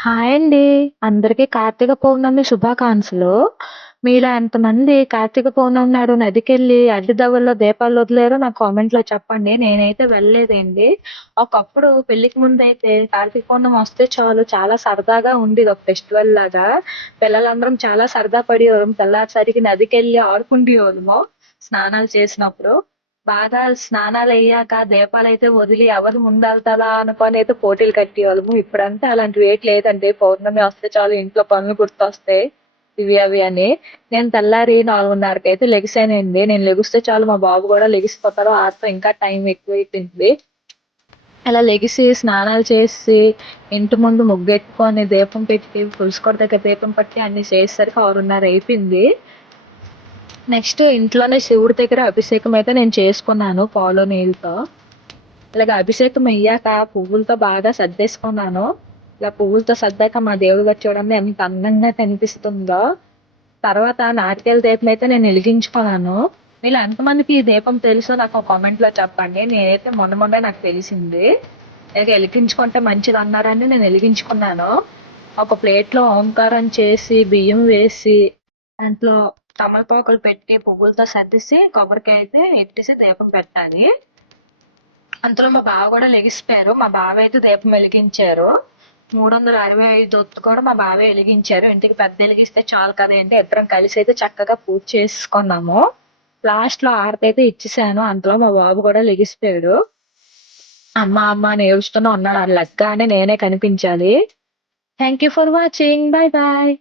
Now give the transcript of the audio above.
Hi అండి. అందరికీ కార్తీక పౌర్ణమి శుభాకాంక్షలు. మీలో ఎంతమంది కార్తీక పౌర్ణమి నాడు నదికెళ్ళి అడ్డదవల్లో దీపాలొదిలారో నాకు కామెంట్‌లో చెప్పండి. నేనైతే వెళ్ళలేదండి. ఒకప్పుడు పెళ్ళికి ముందైతే కార్తీక పౌర్ణమి వస్తే చాలు చాలా సరదాగా ఉండేది. ఒక ఫెస్టివల్ లాగా. పిల్లలందరం చాలా సరదా పడేవాళ్ళం. తెల్లారేసరికి నదికెళ్ళి ఆడుకుండేవాళ్ళము స్నానాలు చేసినప్పుడు. బాగా స్నానాలయ్యాక దీపాలైతే వదిలి ఎవరు ముందెళ్తారా అనుకోనైతే పోటీలు కట్టేవాళ్ళము. ఇప్పుడంతా అలాంటివేటి లేదండి. పౌర్ణమి వస్తే చాలు ఇంట్లో పనులు గుర్తొస్తాయి. ఇవి అవి అని. నేను తెల్లారి 4:30కైతే లెగిసానండి. నేను లెగిస్తే చాలు మా బాబు గూడా లెగిసిపోతారు. ఆడితో ఇంకా టైం ఎక్కువైపోయింది. అలా లెగిసి స్నానాలు చేసి ఇంటి ముందు ముగ్గెట్టుకొని దీపం పెట్టి తులసి దగ్గర దీపం పట్టి అన్నీ చేసేసరికి 6:30 అయిపోయింది. నెక్స్ట్ ఇంట్లోనే శివుడి దగ్గర అభిషేకం అయితే నేను చేసుకున్నాను పాలు నీళ్ళతో. ఇలాగ అభిషేకం అయ్యాక పువ్వులతో బాగా సర్దేసుకున్నాను. ఇలా పువ్వులతో సర్దాక మా దేవుడి గారు చూడండి ఎంత అందంగా కనిపిస్తుందో. తర్వాత నారికేల దీపం అయితే నేను వెలిగించుకున్నాను. మీలో ఎంతమందికి ఈ దీపం తెలుసో నాకు కామెంట్ లో చెప్పండి. నేనైతే మొన్నే నాకు తెలిసింది. ఇలాగ వెలిగించుకుంటే మంచిది అన్నారని నేను వెలిగించుకున్నాను. ఒక ప్లేట్ లో ఓంకారం చేసి బియ్యం వేసి దాంట్లో తమలపాకులు పెట్టి పువ్వులతో సర్దేసి కొబ్బరికాయ అయితే ఎట్టేసి దీపం పెట్టాలి. అంతలో మా బావ కూడా లెగిసిపోయారు. మా బావ అయితే దీపం వెలిగించారు. 365 ఒత్తు కూడా మా బావే వెలిగించారు. ఇంటికి పెద్ద వెలిగిస్తే చాలు కదా అంటే ఇద్దరం కలిసి అయితే చక్కగా పూజ చేసుకున్నాము. లాస్ట్ లో హారతి అయితే ఇచ్చేసాను. అంతలో మా బాబు కూడా లెగిసిపోయాడు. అమ్మ అమ్మ అని ఏడుస్తూనే ఉన్నాడు. ఆడు లెగ్గానే నేనే కనిపించాలి. Thank you for watching. Bye bye.